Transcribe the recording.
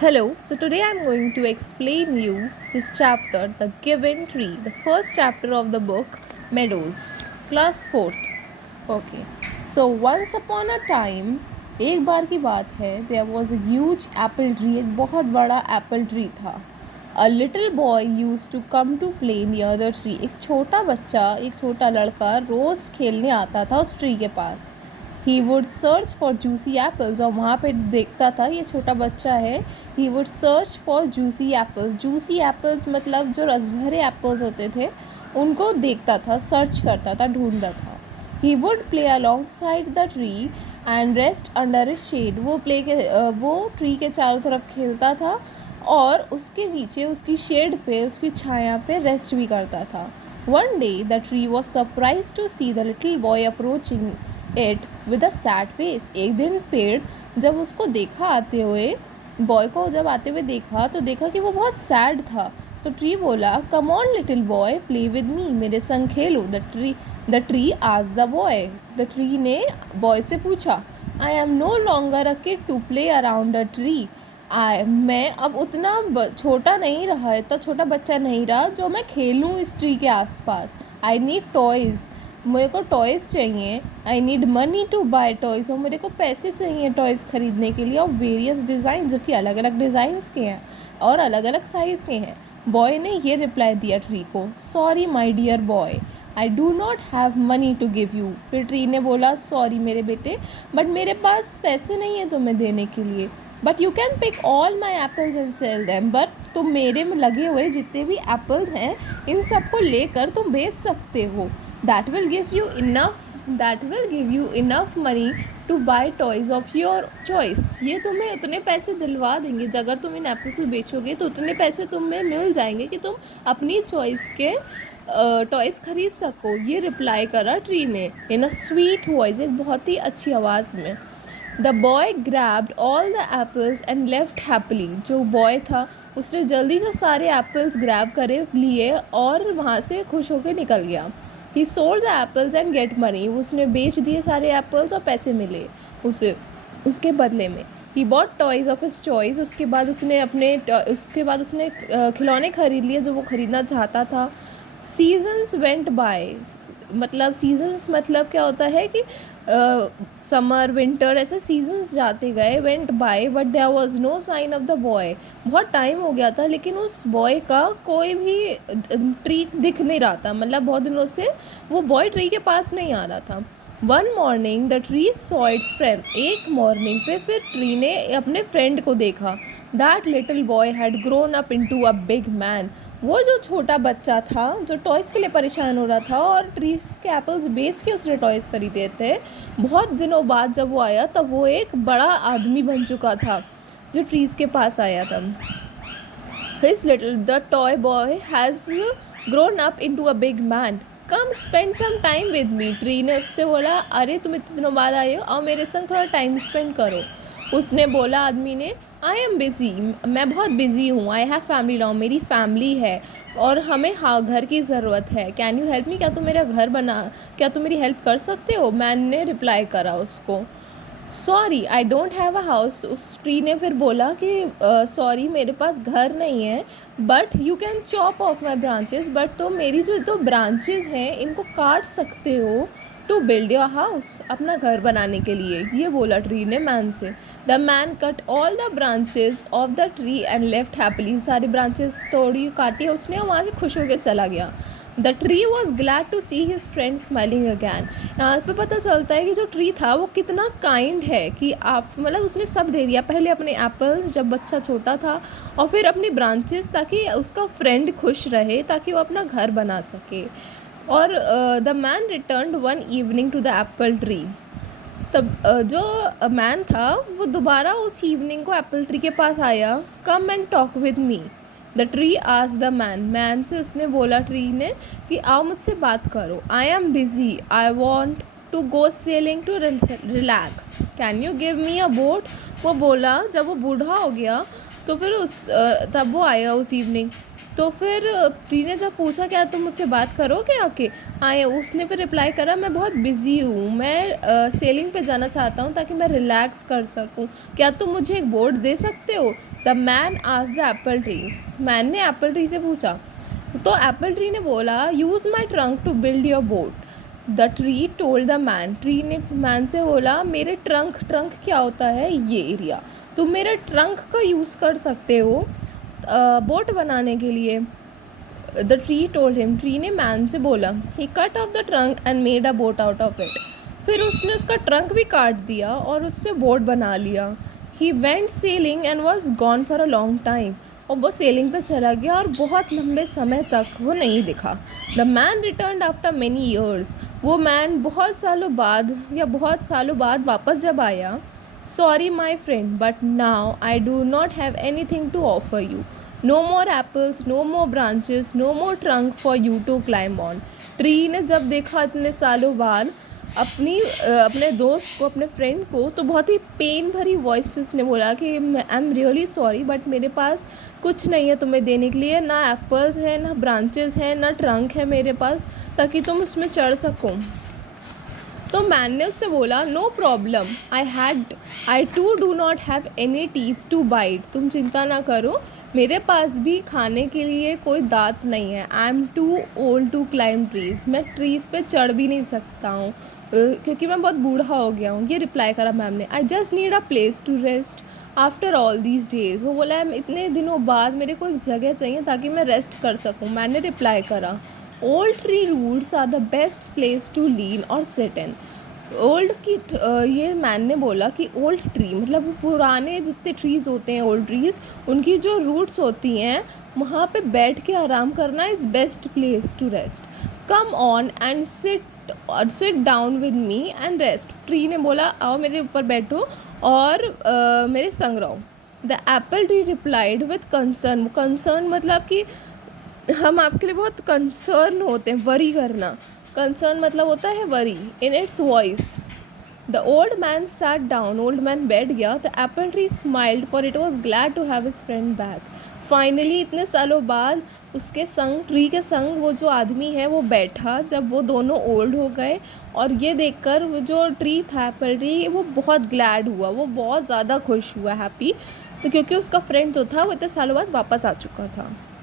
Hello, so today I'm going to explain you this chapter, The Given Tree, the first chapter of the book Meadows, class 4th. Okay, so once upon a time, एक बार की बात है, there was a huge apple tree, एक बहुत बड़ा apple tree था. A little boy used to come to play near the tree. एक छोटा बच्चा, एक छोटा लड़का रोज़ खेलने आता था उस ट्री के पास. He would search for juicy apples और वहाँ पे देखता था ये छोटा बच्चा है. He would search for juicy apples मतलब जो रस भरे एप्पल्स होते थे उनको देखता था, सर्च करता था, ढूंढता था. He would play alongside the tree and rest under it shade. वो ट्री के चारों तरफ खेलता था और उसके नीचे उसकी शेड पे, उसकी छाया पे रेस्ट भी करता था. One day the tree was surprise to see the little boy approaching it with a sad face. एक दिन पेड़ जब उसको देखा आते हुए, बॉय को जब आते हुए देखा तो देखा कि वो बहुत सैड था. तो ट्री बोला, come on little boy, play with me, मेरे संग खेलो. द ट्री आज द बॉय. द ट्री ने बॉय से पूछा, I am no longer a kid to play around a tree. मैं अब उतना छोटा नहीं रहा, इतना छोटा बच्चा नहीं रहा जो मैं खेलूँ इस ट्री के आसपास. आई नीड टॉयज़, मेरे को टॉयज़ चाहिए. I need money to buy toys, और मेरे को पैसे चाहिए टॉयज़ ख़रीदने के लिए. और वेरियस डिज़ाइन, जो कि अलग अलग डिज़ाइंस के हैं और अलग अलग साइज़ के हैं. बॉय ने ये रिप्लाई दिया ट्री को, sorry my dear boy, I do not have money to give you. फिर ट्री ने बोला, सॉरी मेरे बेटे, बट मेरे पास पैसे नहीं है तुम्हें देने के लिए. But you can pick all my apples and sell them, but तुम मेरे में लगे हुए जितने भी एप्पल्स हैं इन सबको लेकर तुम बेच सकते हो. that will give you enough money to buy toys of your choice. ये तुम्हें उतने पैसे दिलवा देंगे, अगर तुम इन एप्पल्स को बेचोगे तो उतने पैसे तुम्हें मिल जाएंगे कि तुम अपनी चॉइस के टॉयज़ खरीद सको. ये रिप्लाई करा ट्री ने इन अ स्वीट वॉइस, एक बहुत ही अच्छी आवाज़ में. The boy grabbed all the apples and left happily. जो बॉय था उसने जल्दी से सारे एप्पल्स ग्रैब करे लिए और वहाँ से खुश होकर निकल गया. ही sold the apples and get money. उसने बेच दिए सारे एप्पल्स और पैसे मिले उसे उसके बदले में. He bought toys of his choice. उसके बाद उसने खिलौने खरीद लिए जो वो ख़रीदना चाहता था. सीजन्स वेंट बाय, मतलब सीजन्स मतलब क्या होता है कि समर विंटर ऐसे सीजन्स जाते गए. Went by but there was no sign of the boy. बहुत टाइम हो गया था लेकिन उस बॉय का कोई भी ट्री दिख नहीं रहा था, मतलब बहुत दिनों से वो बॉय ट्री के पास नहीं आ रहा था. One morning the tree saw it's friend. एक मॉर्निंग पे फिर ट्री ने अपने फ्रेंड को देखा. That little boy had grown up into a big man. वो जो छोटा बच्चा था जो टॉयज़ के लिए परेशान हो रहा था और ट्रीज के एप्पल्स बेच के उसने टॉयज़ खरीदे थे, बहुत दिनों बाद जब वो आया तब वो एक बड़ा आदमी बन चुका था जो ट्रीज़ के पास आया था. The toy boy has grown up into a big man, come spend some time with me. Tree ने उससे बोला, अरे तुम इतने दिनों बाद आए हो और मेरे संग थोड़ा टाइम स्पेंड करो. उसने बोला, आदमी ने, आई एम बिज़ी, मैं बहुत बिज़ी हूँ. आई हैव फैमिली नाउ, मेरी फैमिली है और हमें घर की ज़रूरत है. कैन यू हेल्प मी, क्या तुम मेरी हेल्प कर सकते हो. मैन ने रिप्लाई करा उसको, sorry I don't have a house. उस ट्री ने फिर बोला कि सॉरी मेरे पास घर नहीं है, but you can chop of my branches, but तुम मेरी जो ब्रांचेस हैं इनको काट सकते हो टू बिल्ड योर हाउस, अपना घर बनाने के लिए. ये बोला ट्री ने मैन से. The man cut all the branches of the tree and left happily. सारी ब्रांचेस तोड़ी, काटी उसने और वहाँ से खुश होकर चला गया. The tree was glad to see his friend smiling again. यहाँ पे पता चलता है कि जो ट्री था वो कितना काइंड है कि आप, मतलब उसने सब दे दिया. पहले अपने एप्पल्स जब बच्चा छोटा था और फिर अपनी ब्रांचेस ताकि उसका फ्रेंड खुश रहे, ताकि वो अपना घर बना सके. और the man return one evening to the apple tree. तब जो मैन था वो दोबारा उस इवनिंग को एप्पल ट्री के पास आया. Come and talk with me, the tree आज द मैन. मैन से उसने बोला ट्री ने कि आओ मुझसे बात करो. I am busy, I want to go sailing to relax, can you give me a boat. वो बोला, जब वो बूढ़ा हो गया तो फिर तब वो आया उस इवनिंग तो फिर ट्री ने जब पूछा क्या तुम मुझसे बात करोगे आके, आए, उसने फिर रिप्लाई करा मैं बहुत बिज़ी हूँ, मैं सेलिंग पे जाना चाहता हूँ ताकि मैं रिलैक्स कर सकूँ, क्या तुम मुझे एक बोट दे सकते हो? द मैन आज द एप्पल ट्री, मैन ने एप्पल ट्री से पूछा। तो एप्पल ट्री ने बोला use my trunk to build your boat. The tree told the man, tree ने मैन से बोला मेरे ट्रंक, ट्रंक क्या होता है? ये एरिया, तुम मेरे ट्रंक का यूज़ कर सकते हो बोट बनाने के लिए। The tree told him, tree ने मैन से बोला। He cut off the trunk and made a boat out of it, फिर उसने उसका ट्रंक भी काट दिया और उससे बोट बना लिया। He went selling and was gone for a long time, और वो सेलिंग पे चला गया और बहुत लंबे समय तक वो नहीं दिखा। The man return after many years, वो मैन बहुत सालों बाद वापस जब आया। Sorry my friend but now I do not have anything to offer you, no more apples, no more branches, no more trunk for you to climb on. Tree ने जब देखा इतने सालों बाद अपने दोस्त को, अपने फ्रेंड को, तो बहुत ही पेन भरी वॉइस ने बोला कि I am really sorry but मेरे पास कुछ नहीं है तुम्हें देने के लिए, ना एप्पल्स है, ना ब्रांचेस है, ना ट्रंक है मेरे पास ताकि तुम उसमें चढ़ सको। तो मैन ने उससे बोला no problem, I too do not have any teeth to bite, तुम चिंता ना करो, मेरे पास भी खाने के लिए कोई दांत नहीं है। I am too old to climb trees, मैं ट्रीज़ पे चढ़ भी नहीं सकता हूँ क्योंकि मैं बहुत बूढ़ा हो गया हूँ। ये रिप्लाई करा मैम ने। I just need a place to rest after all these days, वो बोला इतने दिनों बाद मेरे को एक जगह चाहिए ताकि मैं रेस्ट कर सकूँ। मैंने रिप्लाई करा old tree roots are the best place to lean और सिट इन। ओल्ड की ये मैन ने बोला कि ओल्ड ट्री मतलब पुराने जितने ट्रीज़ होते हैं, ओल्ड ट्रीज़, उनकी जो रूट्स होती हैं वहाँ पे बैठ के आराम करना is best place to rest. Come on and sit down with me and rest, tree ने बोला आओ मेरे ऊपर बैठो और मेरे संग रहो। The apple tree replied with concern, concern मतलब कि हम आपके लिए बहुत कंसर्न होते हैं, वरी करना, कंसर्न मतलब होता है worry, in its voice. The old man sat down, old man बैठ गया। The apple tree smiled for it was glad to have his friend back. Finally इतने सालों बाद उसके संग, ट्री के संग वो जो आदमी है वो बैठा जब वो दोनों ओल्ड हो गए, और ये देखकर वो जो ट्री था एप्पल ट्री, वो बहुत ग्लैड हुआ, वो बहुत ज़्यादा खुश हुआ, हैप्पी, तो क्योंकि उसका फ्रेंड जो था वो इतने सालों बाद वापस आ चुका था।